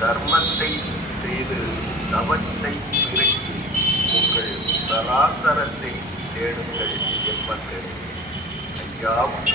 தர்மத்தை செய்து தவத்தை பெருக்கி உங்கள் சராசரத்தை தேடுங்கள் என்பது ஐயாவும்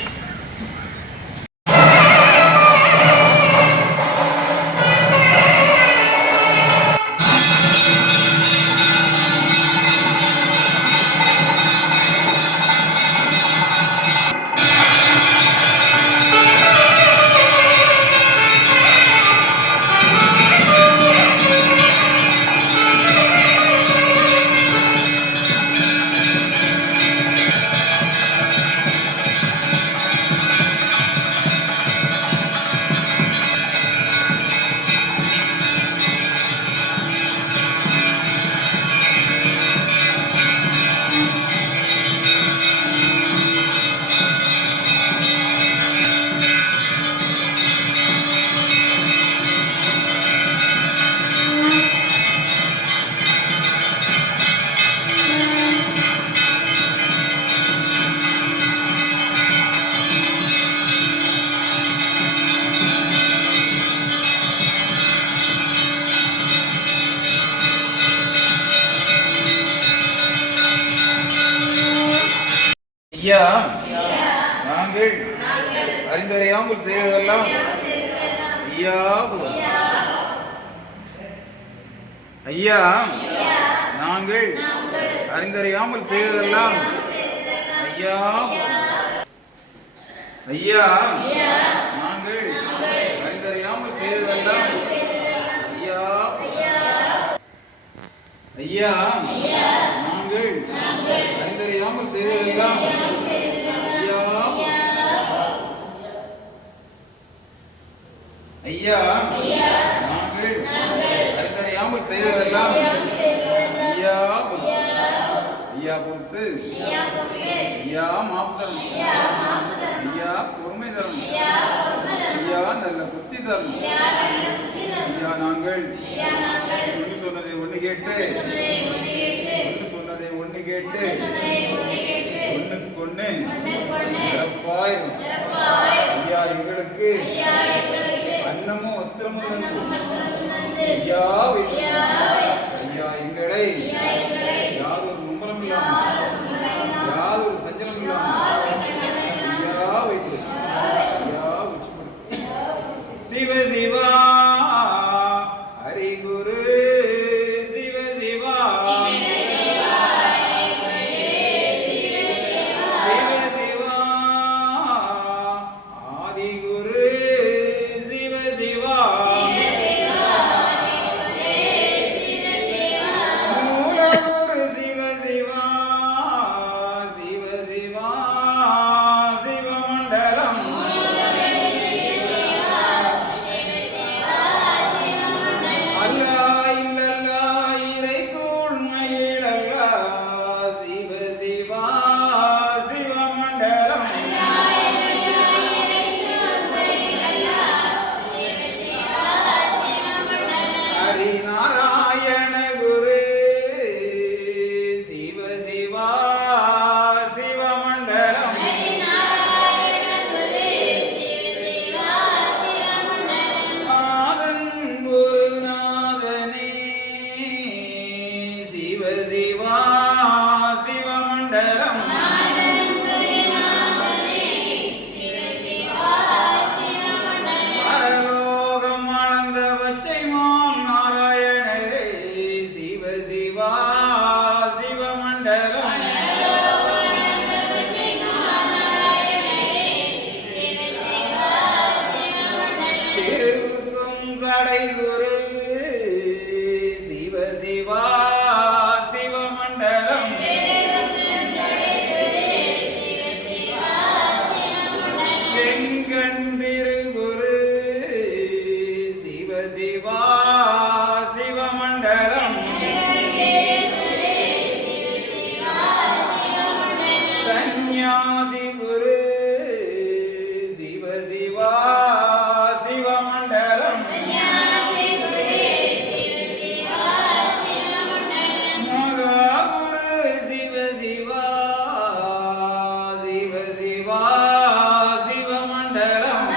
ஐயா, நாங்கள் அறிந்தறியாமல் செய்வதெல்லாம் ஐயா. ஐயா, நாங்கள் அறிந்தறியாமல் செய்வதெல்லாம் ஐயா. ஐயா, நாங்கள் அறிந்தறியாமல் செய்வதெல்லாம் ஐயா. ஐயா, நாங்கள் அறிந்தறியாமல் செய்வதெல்லாம் ஐயா. நாங்கள் அறிந்தறியாமல் செய்வதெல்லாம் ஐயா. ஐயா பொறுத்து ஐயா மாப்பு தரணும். ஐயா பொறுமை தரணும். ஐயா நல்ல புத்தி தரணும். ஐயா நாங்கள் ஒன்று சொன்னதை ஒன்று கேட்டு ஒன்று சொன்னதை ஒன்று கேட்டு ஒன்றுக்கு ஒன்று சிறப்பாய் ஐயா எங்களுக்கு அன்னமும் வஸ்திரமும் தந்து ஐயா ஐயா எங்களை யாதொரு மும்பலம் இல்லாமல் யாதொரு சஞ்சலம் இல்லாமல் ஐயா வைத்து ஐயா சிவ சிவா ஹரிகுரு சிவ சிவா சிவ சிவா ஆதிகுரு சிவ சிவா மூலகுரு சிவ சிவா சிவ சிவா சிவமண்டலம் அல்லா இல்லல்லா இறை சூழ்மையில் அல்லா சிவ சிவா சிவமண்டலம் ஹரிநாராயண குரு சிவ சிவா சிவமண்டலம் நாதன் குருநாதனே சிவ சிவா சிவமண்டலம் பரலோகம் ஆனந்த பச்சைமான் நாராயணரே சிவ சிவா சிவமண்டலம் திருவுக்கும் சடை குரு சிவ சிவா சிவமண்டலம் செங்கண்டிரு குரு சிவ சிவா சிவமண்டலம் சந்நியாசி குரு சிவ சிவா சிவமண்டலம் மகாகுரு சிவ சிவா சிவ சிவா சிவமண்டலம்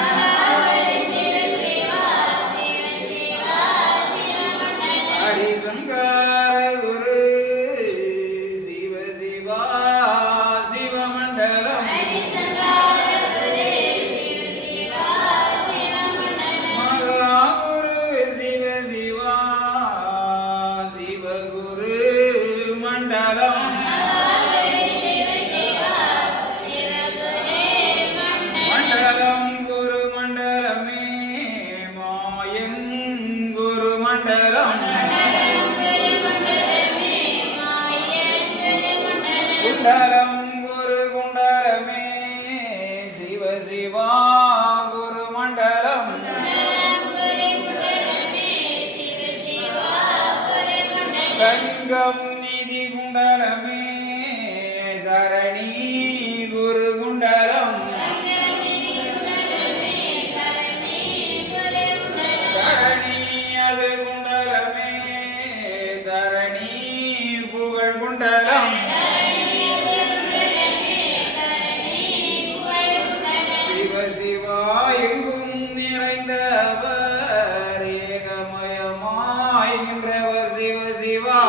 மாயன் குரு மண்டலம் குண்டலம் குரு குண்டலமே சிவ சிவா குரு மண்டலம் சங்கம் நிதி குண்டலமே தரணி குரு குண்டலம் தரணி அது குண்டலமே தரணி புகழ் குண்டலம் சிவ சிவா எங்கும் நிறைந்தவர் ஏகமயமாய் நின்றவர் சிவ சிவா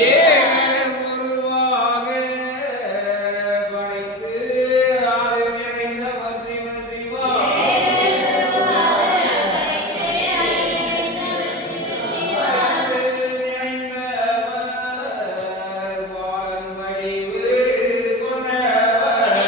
ஏக உருவாக படைத்து அது நிறைந்தவர் சிவ சிவா நிறைந்தவர் பாலன் வடிவு கொண்டவர்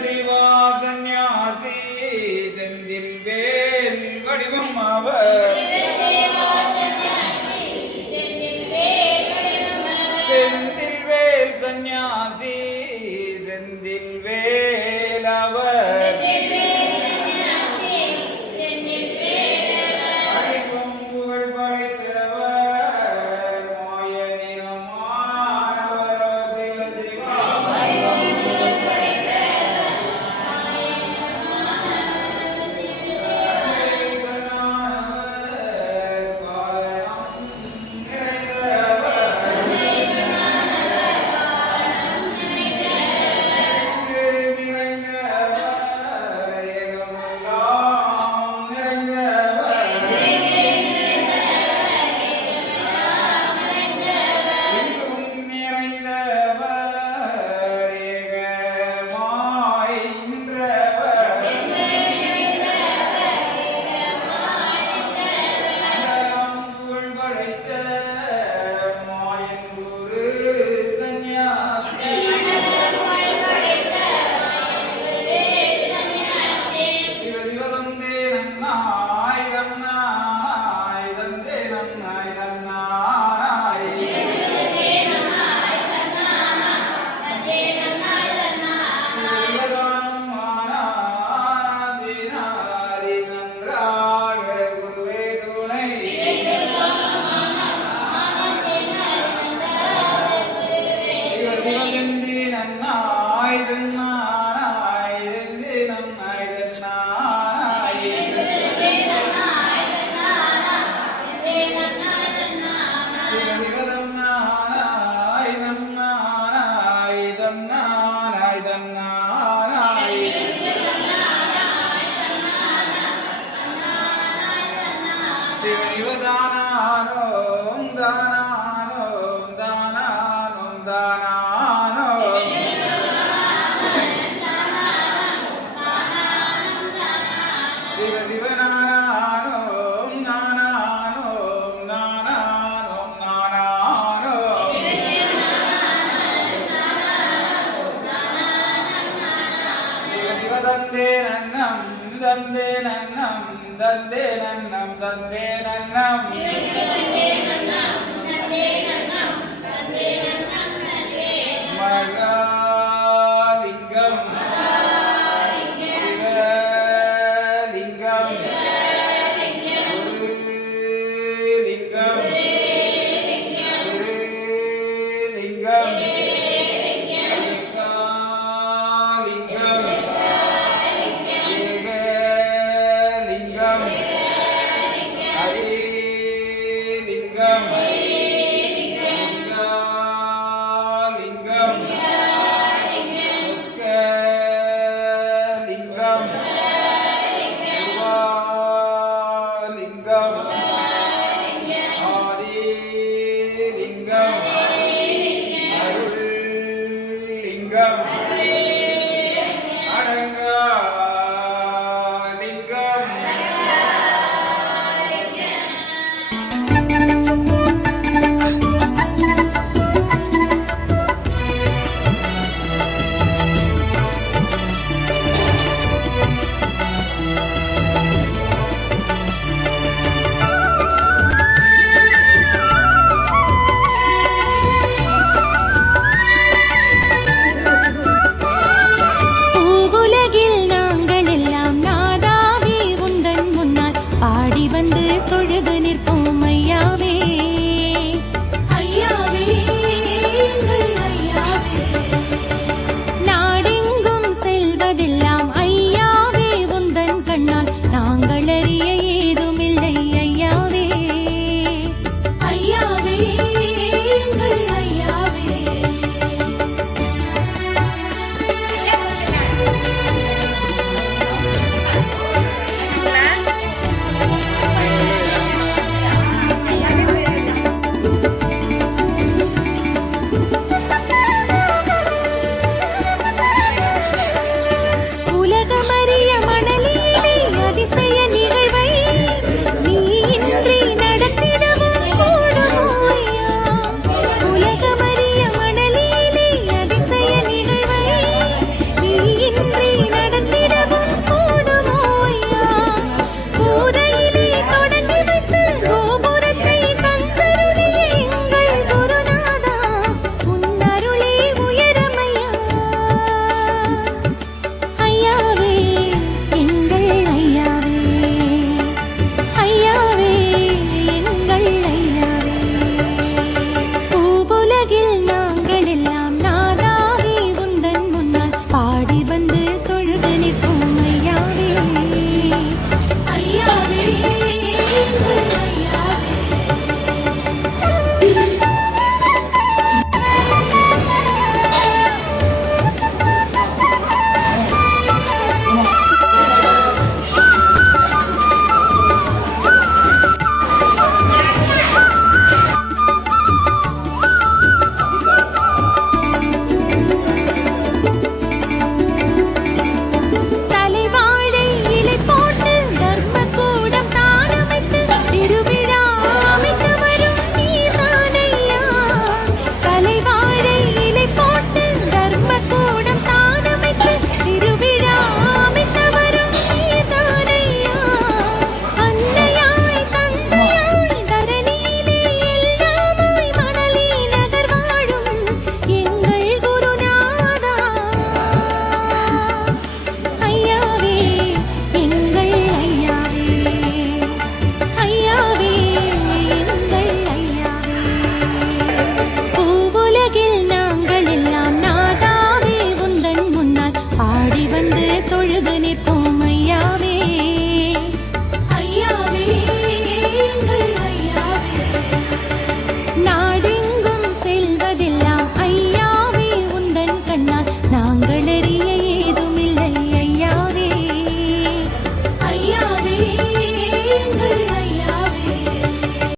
சிவா சந்நியாசி செந்தில் வேல் வடிவம் அவர் செந்தில் வேல் சந்நியாசி செந்தில் வேல் அவர் அறிவும் புகழ் படைத்தவர் மாய நிறமானவர் சிவ சிவா சிவதானானோம் தானானோம் தானானோம் தானானோம் சிவ சிவனானோம் நானானோம் நானானோம் நானானோம் சிவ சிவ தந்தே நன்னம் தந்தே நன்னம் தந்தே நன்னம் தந்தே நன்னம்